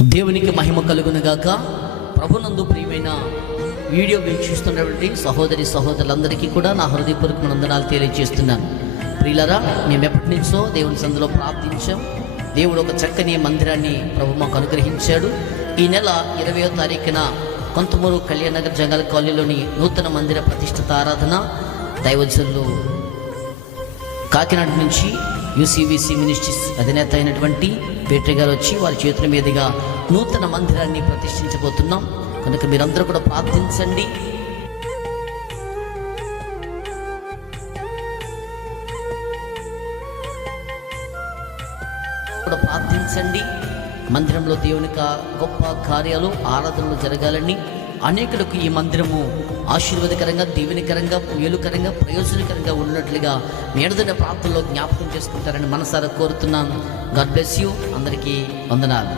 దేవునికి మహిమ కలుగునుగాక. ప్రభునందు ప్రియమైన వీడియో వీక్షిస్తున్నటువంటి సహోదరి సహోదరులందరికీ కూడా నా హృదయపూర్వక వందనాలు తెలియజేస్తున్నాను. ప్రియులరా, మేము ఎప్పటి నుంచో దేవుని సందులో ప్రార్థించాం. దేవుడు ఒక చక్కని మందిరాన్ని ప్రభు మాకు అనుగ్రహించాడు. ఈ నెల 20వ తారీఖున కొంతమూరు కళ్యాణనగర్ జంగల్ కాలనీలోని నూతన మందిర ప్రతిష్ఠిత ఆరాధన దైవజనులు కాకినాడ నుంచి యూసీవీసీ మినిస్ట్రీస్ అధినేత అయినటువంటి పేట్రి గారు వచ్చి వారి చేతుల మీదుగా నూతన మందిరాన్ని ప్రతిష్ఠించబోతున్నాం. కనుక మీరందరూ కూడా ప్రార్థించండి. మందిరంలో దేవుని గొప్ప కార్యాలు ఆరాధనలు జరగాలని, అనేకులకు ఈ మందిరము ఆశీర్వాదకరంగా, దీవెనకరంగా, మేలుకరంగా, ప్రయోజనకరంగా ఉన్నట్లుగా మేడదిన ప్రాంతంలో జ్ఞాపకం చేసుకుంటారని మనసారా కోరుతున్నాను. God bless you. అందరికీ వందనాలు.